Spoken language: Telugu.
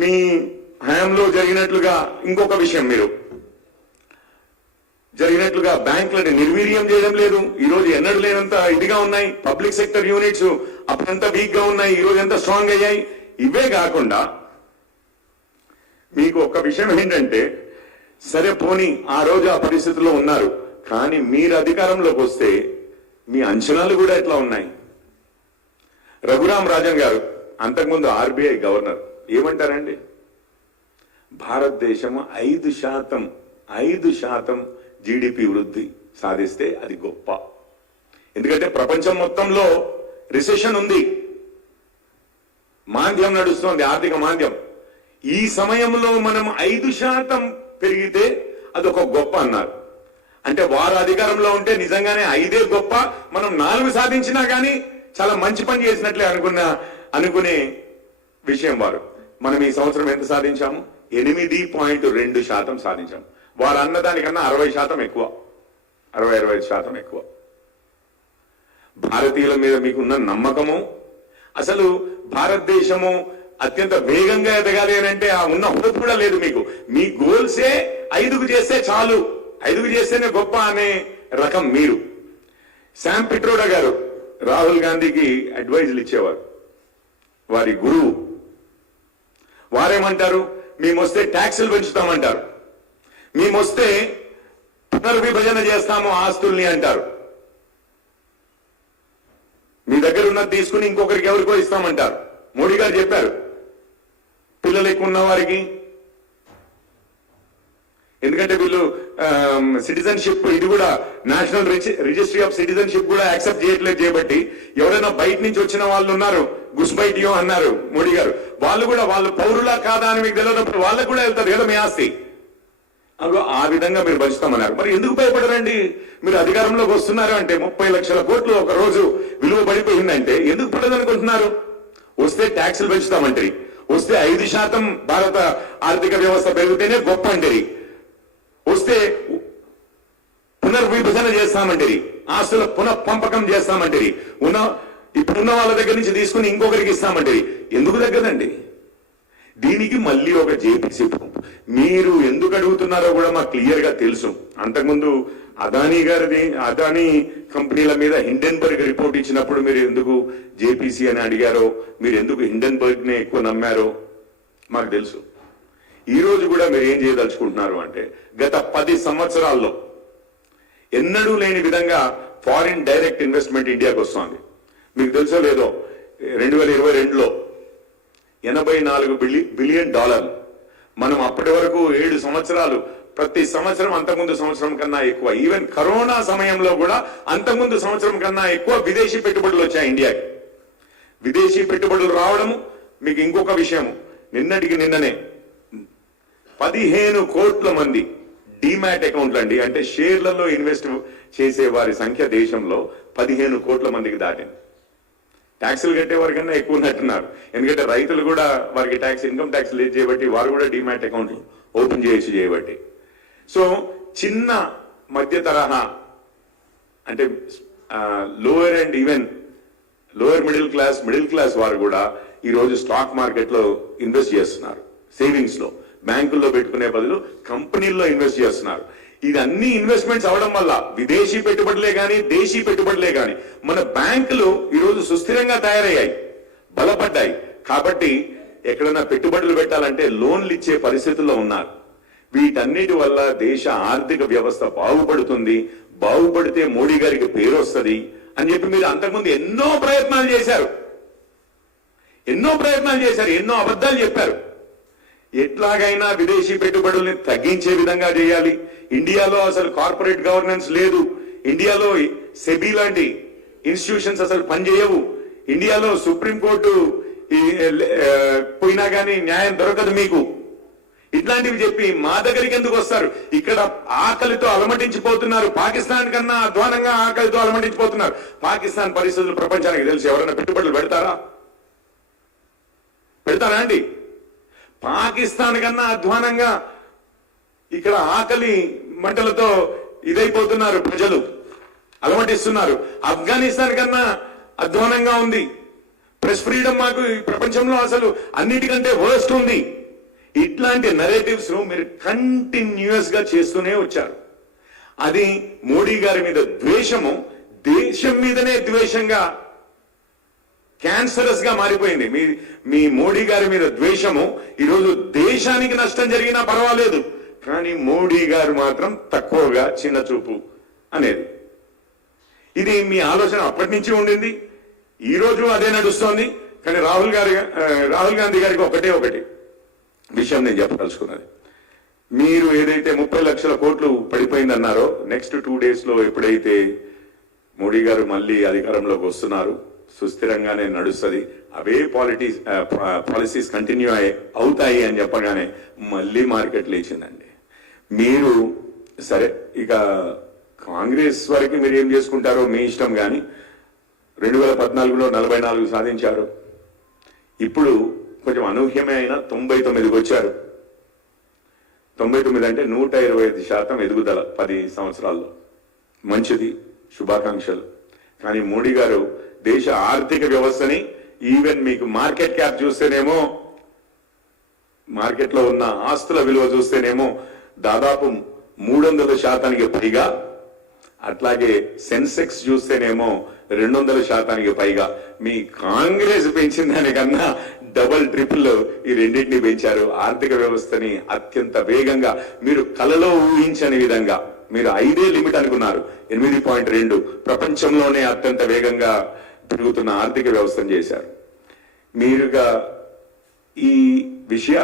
మీ హయాంలో జరిగినట్లుగా ఇంకొక విషయం, మీరు జరిగినట్లుగా బ్యాంకులను నిర్వీర్యం చేయడం లేదు. ఈ రోజు ఎన్నడూ లేనంత ఇదిగా ఉన్నాయి. పబ్లిక్ సెక్టర్ యూనిట్స్ అప్పుడంతా వీక్ గా ఉన్నాయి, ఈ రోజు ఎంత స్ట్రాంగ్ అయ్యాయి. ఇవే కాకుండా మీకు ఒక విషయం ఏంటంటే, సరే పోనీ ఆ రోజు ఆ పరిస్థితిలో ఉన్నారు, కానీ మీరు అధికారంలోకి వస్తే మీ అంచనాలు కూడా ఎట్లా ఉన్నాయి. రఘురాం రాజన్ గారు అంతకుముందు ఆర్బీఐ గవర్నర్ ఏమంటారండి, భారతదేశం 5% జీడిపి వృద్ధి సాధిస్తే అది గొప్ప. ఎందుకంటే ప్రపంచం మొత్తంలో రిసెషన్ ఉంది, మాంద్యం నడుస్తోంది, ఆర్థిక మాంద్యం. ఈ సమయంలో మనం 5% పెరిగితే అదొక గొప్ప అన్నారు. అంటే వారు అధికారంలో ఉంటే నిజంగానే 5 గొప్ప, మనం 4 సాధించినా కానీ చాలా మంచి పని చేసినట్లే అనుకునే విషయం వారు. మనం ఈ సంవత్సరం ఎంత సాధించాము? 8.2% సాధించాము. వారు అన్నదానికన్నా 60% ఎక్కువ, 60-65% ఎక్కువ. భారతీయుల మీద మీకున్న నమ్మకము, అసలు భారతదేశము అత్యంత వేగంగా ఎదగాలి అని అంటే ఆ ఉన్న హోప్ కూడా లేదు మీకు. మీ గోల్సే 5కు చేస్తే చాలు, 5కు చేస్తేనే గొప్ప అనే రకం మీరు. శామ్ పిట్రోడా గారు రాహుల్ గాంధీకి అడ్వైజులు ఇచ్చేవారు, వారి గురువు. వారేమంటారు, మేమొస్తే ట్యాక్సులు పెంచుతామంటారు, మేమొస్తే పునర్విభజన చేస్తాము ఆస్తుల్ని అంటారు. మీ దగ్గర ఉన్నది తీసుకుని ఇంకొకరికి ఎవరికో ఇస్తామంటారు. మోడీ గారు చెప్పారు పిల్లలు ఎక్కువ ఉన్న వారికి, ఎందుకంటే వీళ్ళు సిటిజన్షిప్ ఇది కూడా నేషనల్ రిజిస్ట్రీ ఆఫ్ సిటిజన్షిప్ కూడా యాక్సెప్ట్ చేయట్లేదు. చేయబట్టి ఎవరైనా బయట నుంచి వచ్చిన వాళ్ళు ఉన్నారు, గుస్బైటియో అన్నారు మోడీ గారు, వాళ్ళు కూడా వాళ్ళు పౌరులా కాదా అని మీకు తెలియనప్పుడు వాళ్ళకు కూడా వెళ్తారు కదా మీ ఆస్తి. ఆ విధంగా మీరు పంచుతామన్నారు. మరి ఎందుకు భయపడరండి? మీరు అధికారంలోకి వస్తున్నారు అంటే 30 లక్షల కోట్లు ఒక రోజు విలువ పడిపోయిందంటే ఎందుకు పడదనుకుంటున్నారు? వస్తే ట్యాక్సులు పెంచుతామంటారు, వస్తే 5% భారత ఆర్థిక వ్యవస్థ పెరిగితేనే గొప్ప అంటారు, వస్తే పునర్విభజన చేస్తామంటారు, ఆస్తుల పునఃపంపకం చేస్తామంటారు, ఇప్పుడున్న వాళ్ళ దగ్గర నుంచి తీసుకుని ఇంకొకరికి ఇస్తామంటారు. ఎందుకు తగ్గదండి? దీనికి మళ్ళీ ఒక జేపీసీ మీరు ఎందుకు అడుగుతున్నారో కూడా మాకు క్లియర్ గా తెలుసు. అంతకుముందు అదానీ కంపెనీల మీద హిండెన్బర్గ్ రిపోర్ట్ ఇచ్చినప్పుడు మీరు ఎందుకు జేపీసీ అని అడిగారో, మీరు ఎందుకు హిండెన్బర్గ్ నే ఎక్కువ నమ్మారో మాకు తెలుసు. ఈ రోజు కూడా మీరు ఏం చేయదలుచుకుంటున్నారు అంటే, గత 10 సంవత్సరాల్లో ఎన్నడూ లేని విధంగా ఫారిన్ డైరెక్ట్ ఇన్వెస్ట్మెంట్ ఇండియాకి వస్తుంది. మీకు తెలుసో లేదో, 2022లో $84 బిలియన్. మనం అప్పటి వరకు 7 సంవత్సరాలు ప్రతి సంవత్సరం అంతకుముందు సంవత్సరం కన్నా ఎక్కువ, ఈవెన్ కరోనా సమయంలో కూడా అంతకుముందు సంవత్సరం కన్నా ఎక్కువ విదేశీ పెట్టుబడులు వచ్చాయి ఇండియాకి. విదేశీ పెట్టుబడులు రావడము, మీకు ఇంకొక విషయం, నిన్ననే 15 కోట్ల మంది డిమాట్ అకౌంట్లు అండి, అంటే షేర్లలో ఇన్వెస్ట్ చేసే వారి సంఖ్య దేశంలో 15 కోట్ల మందికి దాటింది. ట్యాక్సులు కట్టే వారి కన్నా ఎక్కువ ఉన్నట్టున్నారు, ఎందుకంటే రైతులు కూడా వారికి ఇన్కమ్ ట్యాక్స్ లేదు చేయబట్టి వారు కూడా డిమాట్ అకౌంట్లు ఓపెన్ చేయబట్టి. సో చిన్న మధ్య తరహా అంటే lower and even lower middle class వారు కూడా ఈరోజు స్టాక్ మార్కెట్లో ఇన్వెస్ట్ చేస్తున్నారు. సేవింగ్స్ లో, బ్యాంకుల్లో పెట్టుకునే బదులు కంపెనీల్లో ఇన్వెస్ట్ చేస్తున్నారు. ఇదన్నీ ఇన్వెస్ట్మెంట్స్ అవడం వల్ల విదేశీ పెట్టుబడులే కానీ దేశీ పెట్టుబడులే కానీ మన బ్యాంకులు ఈరోజు సుస్థిరంగా తయారయ్యాయి, బలపడ్డాయి. కాబట్టి ఎక్కడైనా పెట్టుబడులు పెట్టాలంటే లోన్లు ఇచ్చే పరిస్థితుల్లో ఉన్నారు. వీటన్నిటి వల్ల దేశ ఆర్థిక వ్యవస్థ బాగుపడుతుంది, బాగుపడితే మోడీ గారికి పేరు వస్తుంది అని చెప్పి మీరు అంతకుముందు ఎన్నో ప్రయత్నాలు చేశారు, ఎన్నో అబద్ధాలు చెప్పారు. ఎట్లాగైనా విదేశీ పెట్టుబడుల్ని తగ్గించే విధంగా చేయాలి. ఇండియాలో అసలు కార్పొరేట్ గవర్నెన్స్ లేదు, ఇండియాలో సెబీ లాంటి ఇన్స్టిట్యూషన్స్ అసలు పనిచేయవు, ఇండియాలో సుప్రీంకోర్టు పోయినా కానీ న్యాయం దొరకదు మీకు. ఇట్లాంటివి చెప్పి మా దగ్గరికి ఎందుకు వస్తారు? ఇక్కడ ఆకలితో అలమటించిపోతున్నారు, పాకిస్తాన్ కన్నా అధ్వానంగా ఆకలితో అలమటించిపోతున్నారు. పాకిస్తాన్ పరిస్థితులు ప్రపంచానికి తెలుసు. ఎవరైనా పెట్టుబడులు పెడతారా అండి? పాకిస్తాన్ కన్నా అధ్వానంగా ఇక్కడ ఆకలి మంటలతో ఇదైపోతున్నారు, ప్రజలు అలమటిస్తున్నారు. ఆఫ్ఘనిస్తాన్ కన్నా అధ్వానంగా ఉంది. ప్రెస్ ఫ్రీడమ్ మాకు ఈ ప్రపంచంలో అసలు అన్నిటికంటే వర్స్ట్ ఉంది. ఇట్లాంటి నరేటివ్స్ ను మీరు కంటిన్యూస్ గా చేస్తూనే వచ్చారు. అది మోడీ గారి మీద ద్వేషము దేశం మీదనే ద్వేషంగా క్యాన్సరస్ గా మారిపోయింది. మీ మోడీ గారి మీద ద్వేషము ఈరోజు దేశానికి నష్టం జరిగినా పర్వాలేదు, కానీ మోడీ గారు మాత్రం తక్కువగా చిన్న చూపు అనేది. ఇది మీ ఆలోచన అప్పటి నుంచి ఉండింది, ఈ రోజు అదే నడుస్తోంది. కానీ రాహుల్ గాంధీ గారికి ఒకటి విషయం నేను చెప్పదలుచుకున్నది. మీరు ఏదైతే 30 లక్షల కోట్లు పడిపోయిందన్నారో, నెక్స్ట్ 2 days లో ఎప్పుడైతే మోడీ గారు మళ్ళీ అధికారంలోకి వస్తున్నారు, సుస్థిరంగానే నడుస్తుంది, అవే పాలసీస్ కంటిన్యూ అవుతాయి అని చెప్పగానే మళ్ళీ మార్కెట్ లేచిందండి. మీరు సరే, ఇక కాంగ్రెస్ వరకు మీరు ఏం చేసుకుంటారో మీ ఇష్టం, కానీ 2014లో 44 సాధించారు. ఇప్పుడు కొంచెం అనూహ్యమే అయినా 99కి వచ్చారు. 99 అంటే 125% ఎదుగుదల 10 సంవత్సరాల్లో. మంచిది, శుభాకాంక్షలు. కానీ మోడీ గారు దేశ ఆర్థిక వ్యవస్థని, ఈవెన్ మీకు మార్కెట్ క్యాప్ చూస్తేనేమో, మార్కెట్లో ఉన్న ఆస్తుల విలువ చూస్తేనేమో దాదాపు 300% పైగా, అట్లాగే సెన్సెక్స్ చూస్తేనేమో 200% పైగా. మీ కాంగ్రెస్ పెంచిన దానికన్నా డబల్ ట్రిపుల్ ఈ రెండింటిని పెంచారు. ఆర్థిక వ్యవస్థని అత్యంత వేగంగా, మీరు కలలో ఊహించని విధంగా, మీరు 5 లిమిట్ అనుకున్నారు, 8.2 ప్రపంచంలోనే అత్యంత వేగంగా పెరుగుతున్న ఆర్థిక వ్యవస్థను చేశారు. మీరుగా ఈ విషయాలు